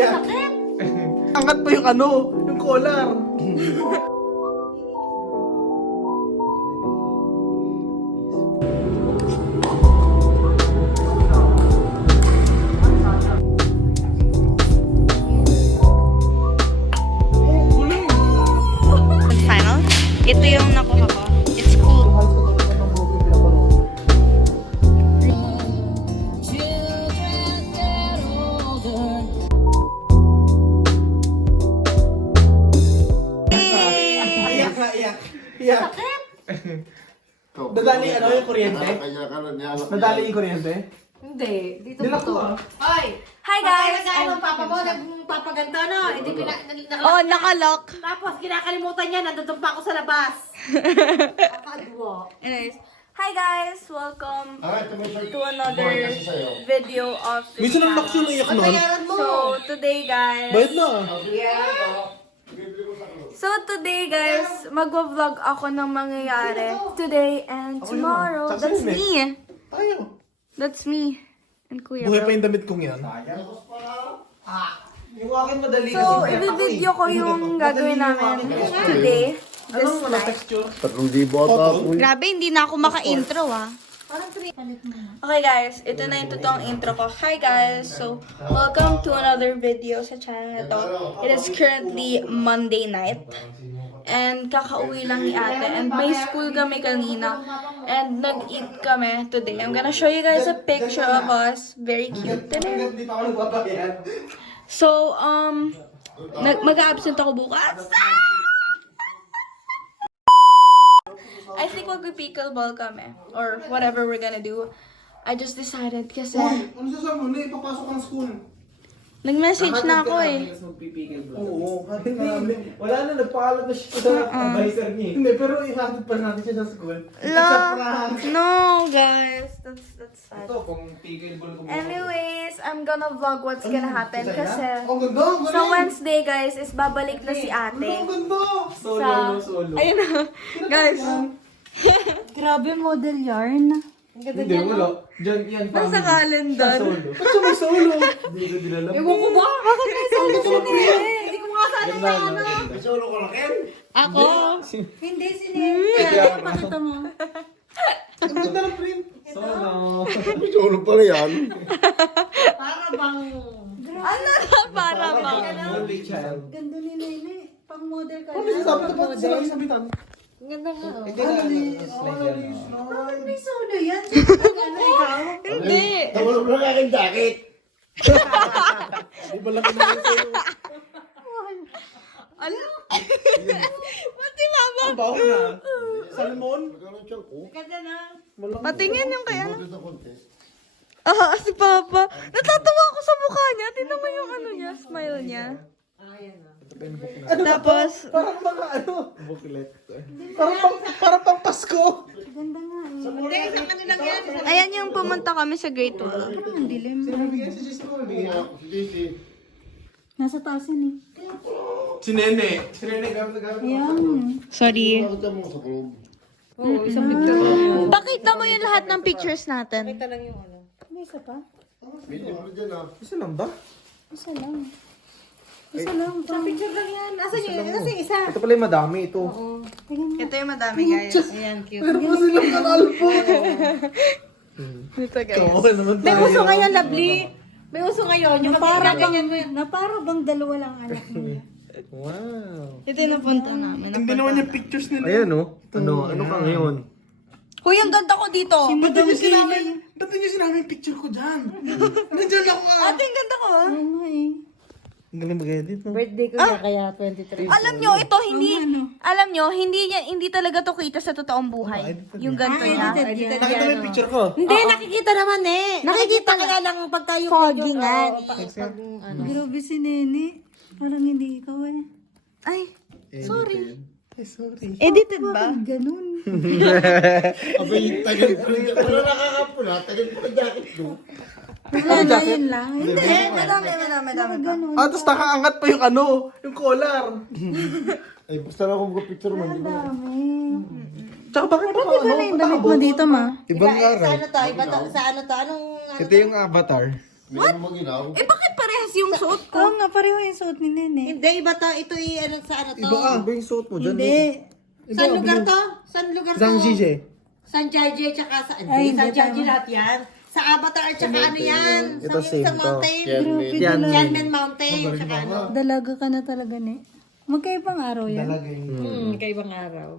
Iyak. Angat pa yung ano, yung collar. Final. Ito yung nakuha ko. It's cool. Iyak na, iyak. Iyak. Nadali ano yung kuryente? Nadali yung kuryente? Hindi, dito Nila po ko to. ah. Ay! Hi guys! Kaya ng papa mo, nagpapaganda no? Hindi Oh, nakalock. Tapos kinakalimutan niya, nandun pa ako sa labas. Kakadwa. Anyways, hi guys! Welcome to another video of the Minsan ang lakas yung iyak nun. Bayaran mo! So, today guys... Bayad na. So, today guys, magwa-vlog ako ng mangyayari today and tomorrow. Tsaka That's sino me. Tayo. That's me. And Kuya. Buhay pa yung damit kong yan. Yung akin madali So, i-video ko yung gagawin namin today. This Anong wala night. texture? 3,000 ata po. Grabe, hindi na ako maka-intro ah. Okay guys, ito na yung totoong intro ko. Hi guys! So, welcome to another video sa channel na to. It is currently Monday night. And kakauwi lang ni ate. And may school kami kanina. And nag-eat kami today. I'm gonna show you guys a picture of us. Very cute. Tignan. Hindi pa ako nagbabayad. So, mag-absent ako bukas. I think mag-pickleball kami. Or whatever we're gonna do. I just decided kasi Ano sasabi mo? Hindi, papasok ka ng school. nag-message na ako eh. Oo. Hindi. Wala na, nagpaalam na siya sa advisor niya. Hindi, pero ihatid pa natin siya sa school. No, guys. That's sad. Ito, kung pickleball ko. Anyways, I'm gonna vlog what's gonna happen kasi Ang ganda, ang sa galing. Wednesday, guys, is babalik na si ate. Ang ganda. Solo, Sa... solo. Ayun na. Guys. Grabe model yarn. Hindi, wala. Diyan, yan. Nasa calendar. Solo. Ba't siya may solo? Hindi ko dinala. Ewan ko ba? Bakit may solo siya Hindi ko nga sana na ano. Solo ko lang, Ken. Ako. Hindi, sinip. Pakita mo. Ang ganda ng print. Solo. Solo pala yan. Para bang... Ano na para ba? Only child. Ganda ni Nene. Pang model ka Ano sasabi ito? Ba't sila isabitan? Ganda nga. oh. Ano May solo yan. Ano ikaw? Hindi. Tawalog lang aking jacket. Di ba lang na yung solo? Ano? Pati mama. Ang baho na. Salmon? Magkano siyang ko? Ganda na. Patingin yung kaya. Magkano sa contest? Ah, si Papa. Natatawa ako sa mukha niya. Tingnan mo yung ano niya, smile niya. Ano ba to? Tapos, Parang mga ano? Booklet. Parang pang Pasko. Hindi, isang ano lang yan. ayan yung pumunta kami sa Great Wall. Ang dilim. Sino bigyan si Jessica? Bigyan ako. Si Daisy. Nasa taas yan eh. Si Nene. Si Nene gamit na gamit. Yan. Sorry. Bakit mo sa club? Oo, isang picture lang yan. Pakita mo yung lahat ng pictures natin. Ito lang yung ano. May isa pa? Video mo dyan ah. Isa lang ba? Isa lang. Isa lang. Isang picture lang yan. Asan yung isa? Ito pala yung madami ito. Ito yung madami, guys. Ayan, cute. Meron pa silang kanal po. Dito, guys. Kawawa naman May tayo. uso ngayon, lovely. May uso ngayon. Yung para ganyan mo yan. Na para bang dalawa lang anak mo. Wow. Ito yung napunta namin. Hindi naman yung pictures nila. Ayan oh. Ano ka ngayon? Hoy, ang ganda ko dito. Ba't niyo sinabi yung picture ko dyan? Nandiyan ako nga. Ate, ang ganda ko. ah. Ano eh. Ang galing mag-edit no? Birthday ko na kaya 23. Alam nyo, ito hindi talaga to kita sa totoong buhay. Yung ganito niya. Nakita mo yung picture ko? Hindi, nakikita naman eh. Nakikita kaya lang pagka yung Pogi nga. Grabe si Nene. Parang hindi ikaw eh. Ay, sorry. Ay, sorry. Edited ba? Ganun. Abay, tagal ko rin. Pero nakakapula, tagal ko yung jacket ko. Wala na yun lang. Hindi, madami pa. Ah, tapos nakaangat pa yung ano, yung collar. Ay, basta na akong picture man. Di ba? Dami. Tsaka bakit pa Ito na yung damit mo dito, ma. Ibang araw. Sa ano to? Iba to? Sa ano to? Anong... Ito yung avatar. Meron mo ginaw. Eh, bakit parehas yung suot ko. Oo nga, pareho yung suot ni Nene. Hindi, iba to. Ito sa ano to? Iba ah. Iba yung suot mo dyan. Hindi. Saan lugar to? Saan lugar to? Zhang Zhizhe. San Jaije, tsaka sa... Ay, San hindi, Jaije tama. lahat yan. Sa Avatar, tsaka ano yan? Ito Sa same isang to. mountain. Grabe, Yan. Tianmen Mountain, tsaka ano? dalaga ka na talaga, ne. Magkaibang araw yan. Talagay. Kaibang araw.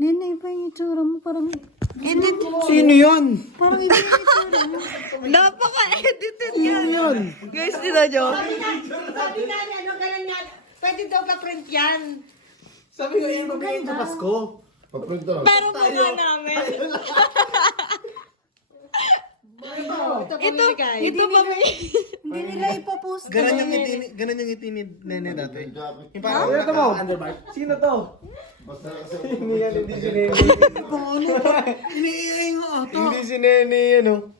Nene, iba yung itsura mo. Parang, Sino yun? parang iba yung itsura mo. Napaka-edited Sino yan. yun? Guys, dito nyo. Sabi nga niya, ano, ganun nga. Pwede daw pa-print yan. Sabi ko, yung pabigay sa Pasko. Paprint to. Pero mukha namin. Ito pa may... Hindi nila ipopost. Ganon yung ngiti ni Nene dati. Yung parang naka-underbite. Sino to? Basta kasi Hindi yan, hindi si Nene. Iniiay nga ata. Hindi si Nene yan oh.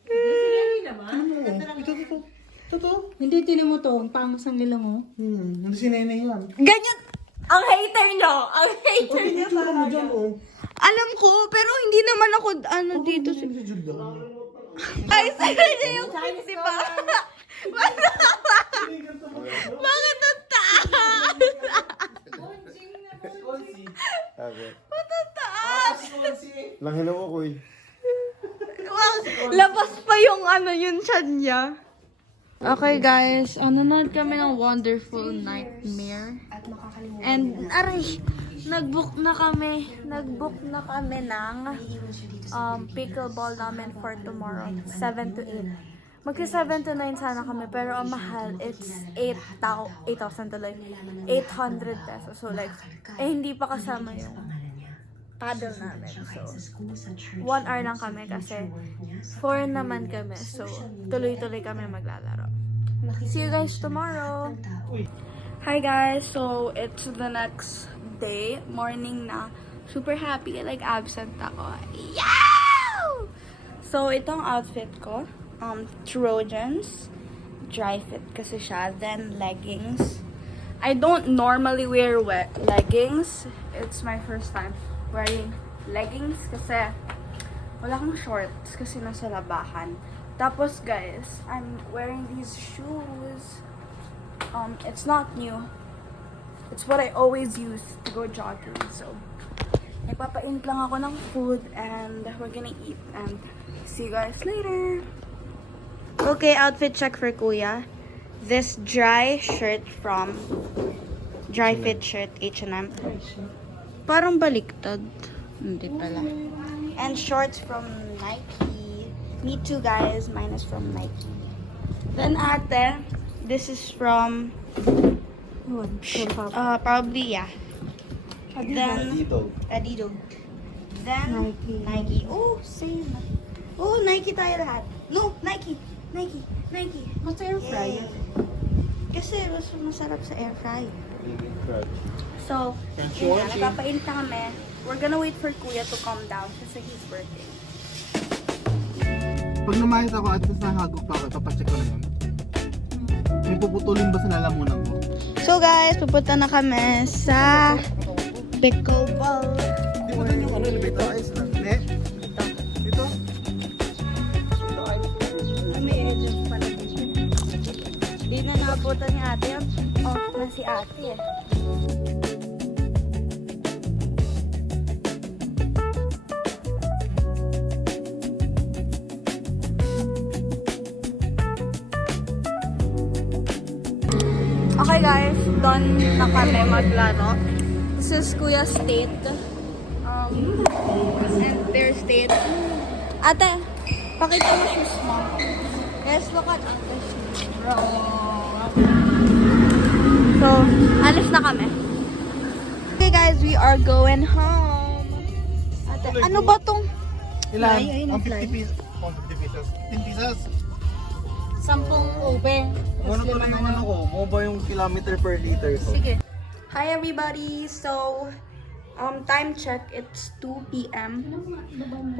Ito. Hindi, tinan mo to. Ang pangos ang nila mo. Hindi si Nene yan. Ganyan. Ang hater nyo. Ang hater nyo Ito mo talaga. dyan oh. Alam ko, pero hindi naman ako, ano, dito si... Si Jude lang. Ay, sa'yo niya yung principal. Bakit ang taas? Okay. Ba't ang taas? Langhin ako ko eh. Labas pa yung ano, yung chan niya. Okay guys, nanonood kami ng Wonderful Nightmare. And aray, nag-book na kami ng pickleball namin for tomorrow, 7 to 8. Magka 7 to 9 sana kami, pero ang mahal, it's 8,000 tuloy. 800 pesos. So like, hindi pa kasama yung paddle namin. So, 1 hour lang kami kasi 4 naman kami. So, tuloy-tuloy kami maglalaro. See you guys tomorrow! Hi guys! So, it's the next day. Morning na. Super happy. Like, absent ako. Yeah! So, itong outfit ko. Trojans. Dry fit kasi siya. Then, leggings. I don't normally wear leggings. It's my first time wearing leggings kasi wala akong shorts kasi nasa labahan. Tapos guys, I'm wearing these shoes. It's not new. It's what I always use to go jogging. So, ipapaint lang ako ng food and we're gonna eat and see you guys later. Okay, outfit check for Kuya. This dry fit shirt, H&M. Parang baliktad. Hindi pala. And shorts from Nike. Me too, guys. Mine is from Nike. Then ate, this is from probably, yeah. Then Adidas. Then Nike. Oh, same. Oh, Nike tayo lahat. No, Nike. What's air fryer? Kasi mas masarap sa air fryer. So, yun nga, nagpapainit na kami. We're gonna wait for Kuya to calm down kasi he's working. Pag namayos ako at nahagok pa ako, papacheck ko na yun. May puputulin ba sa lalamunan ko? So guys, pupunta na kami sa pickleball. Di ba dun yung elevator ice na? Ne? Dito? May agent pala dito. Di na nakabutan ni ate. Off na si ate eh. Okay guys, done na kami maglaro. This is Kuya State. And their state. Ate, pakita mo shoes mo. Yes, look at the shoes, bro. So, alis na kami. Okay guys, we are going home. Ate, ano ba tong... Ilan? Ang 50 pesos. 50 pesos. 10 pesos. 10 ube. Ano to lang yung ano ko? Mo ba yung kilometer per liter ko? Sige. Hi everybody! So, time check, it's 2 p.m.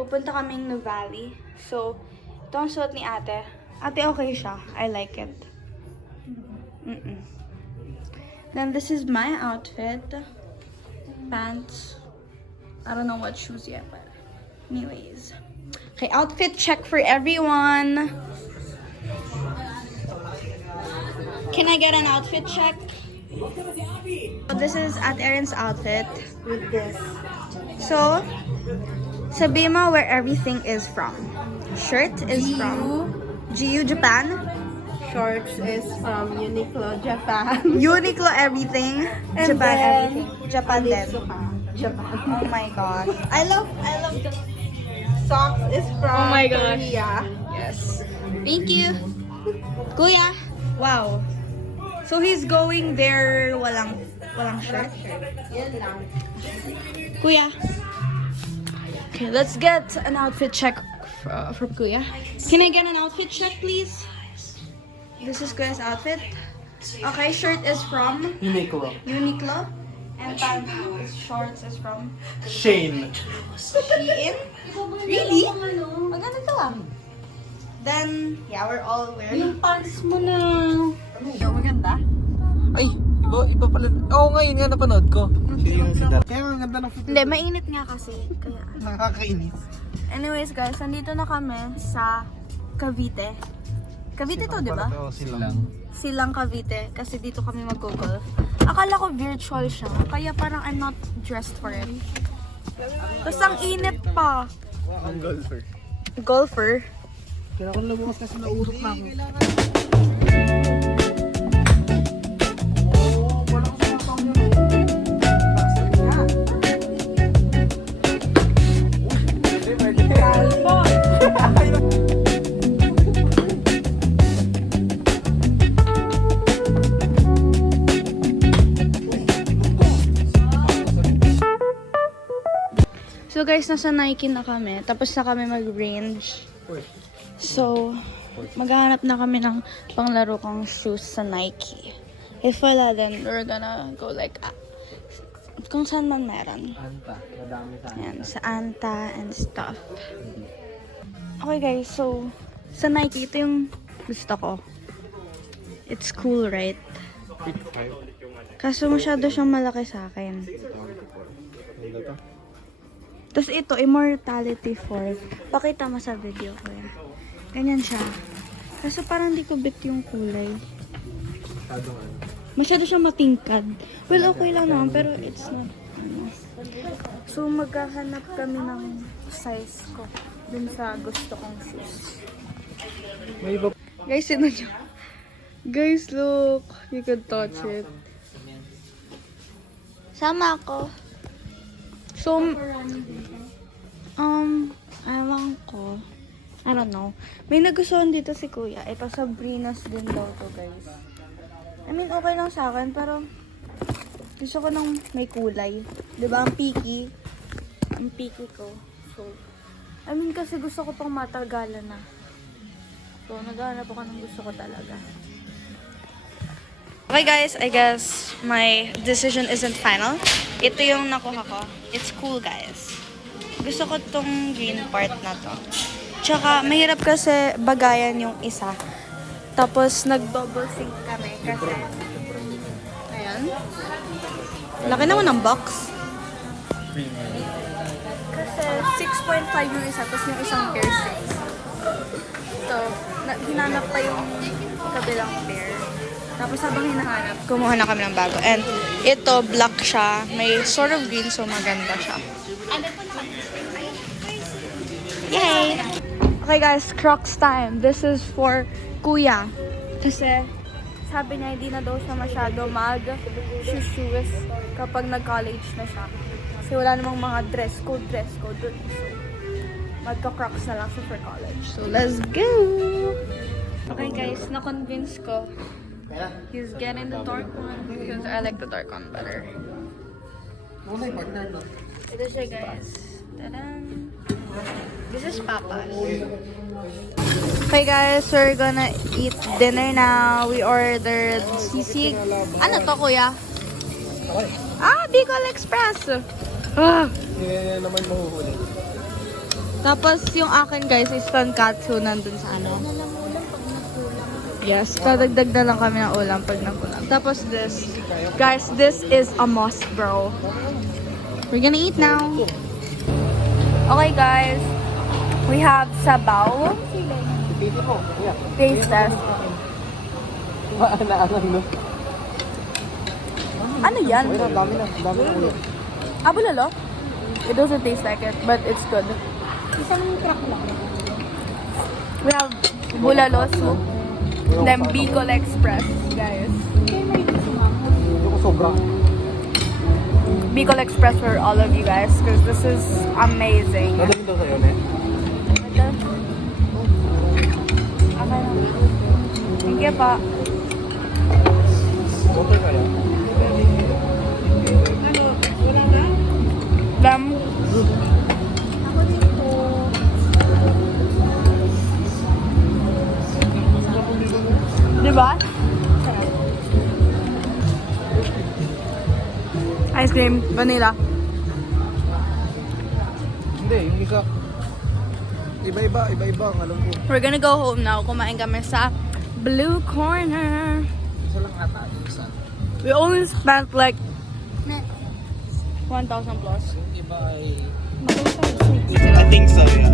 Pupunta kaming Nuvali. So, ito ang suot ni ate. Ate, okay siya. I like it. Then, this is my outfit. Pants. I don't know what shoes yet, but anyways. Okay, outfit check for everyone. I get an outfit check? This is at Erin's outfit. With this. So, sabi mo where everything is from. Shirt is from GU Japan. Shorts is from Uniqlo, Japan. Uniqlo everything. And Japan then, everything. Japan then. Japan. Oh my gosh. I love the Socks is from Oh my gosh. Korea. Yes. Thank you. Kuya. Wow. So he's going there walang shirt. Yan lang. Kuya. Okay, let's get an outfit check from Kuya. Can I get an outfit check, please? This is Kuya's outfit. Okay, shirt is from Uniqlo. Uniqlo. And pants shorts is from Shane. Shein. Really? Maganda to ah. Then, yeah, we're all wearing. Yung pants mo na. Maganda? Ay, iba pala. Oo, ngayon nga napanood ko. Siya yung si Dar. Kaya ang ganda ng fit. Hindi, mainit nga kasi. Kaya. Nakakainis. Anyways guys, nandito na kami sa Cavite. Cavite to, di ba? Oo, silang. Silang Cavite. Kasi dito kami mag-golf. Akala ko virtual siya. Kaya parang I'm not dressed for it. Tapos ang init pa. Ang golfer. Golfer? Kailangan lubukas kasi nausok na ako. So guys, nasa Nike na kami. Tapos na kami mag-range. So, maghahanap na kami ng panglaro kong shoes sa Nike. If wala, then we're gonna go like, kung saan man meron. Anta. Madami sa Yan, sa Anta and stuff. Okay guys, so, sa Nike, ito yung gusto ko. It's cool, right? Kaso masyado siyang malaki sa akin. Tapos ito, Immortality 4. Pakita mo sa video ko yan. Ganyan siya. Kaso parang di ko bet yung kulay. Masyado siyang matingkad. Well, okay lang naman, pero it's not. So, maghahanap kami ng size ko dun sa gusto kong shoes. May iba. Guys, sino nyo? Guys, look. You can touch it. Sama ako. So, ewan ko. I don't know. May nagustuhan dito si Kuya. Ito, Sabrina's din daw to, guys. I mean, okay lang sa akin, pero gusto ko ng may kulay. Diba? Ang picky. Ang picky ko. So, I mean, kasi gusto ko pang matagalan na. So, naghahanap ako ng gusto ko talaga. Okay guys, I guess my decision isn't final. Ito yung nakuha ko. It's cool guys. Gusto ko tong green part na to. Tsaka, mahirap kasi bagayan yung isa. Tapos, nag-double sync kami kasi... Ayan. Laki naman ng box. Kasi, 6.5 yung isa, tapos yung isang pair 6. So, hinanap pa yung kabilang pair. Tapos habang hinahanap, kumuha na kami ng bago. And ito, black siya. May sort of green, so maganda siya. Yay! Okay guys, Crocs time. This is for Kuya. Kasi sabi niya hindi na daw siya masyado mag-shoes kapag nag-college na siya. Kasi wala namang mga dress code dun. So, magka-Crocs na lang siya for college. So, let's go! Okay guys, na-convince ko. He's getting the dark one because I like the dark one better. Ito siya guys. Tadaan! This is Papa's. Okay guys, we're gonna eat dinner now. We ordered sisig. Ano to kuya? Bicol Express! Hindi naman mahuhuli. Tapos yung akin guys is tonkatsu nandun sa ano. Yes, kadagdag na lang kami ng ulam pag nagulam. Tapos this. Guys, this is a must, bro. We're gonna eat now. Okay, guys. We have sabaw. Taste test. Maanaan no? Ano yan? Dami na ulit. Bulalo? It doesn't taste like it, but it's good. Isang truck lang. We have bulalo soup. Then Bicol Express, guys. Hindi ko sobra. Bicol Express for all of you guys, because this is amazing. Dadalhin daw sa'yo, ne? Okay lang. Thank you pa. Water kaya? Lam. Diba? Ice cream, vanilla. Hindi, yung isa. Iba-iba ang alam ko. We're gonna go home now. Kumain kami sa Blue Corner. Isa lang ata, isa. We only spent like 1,000 plus. Yung iba ay... Mag-usap. I think so, yeah.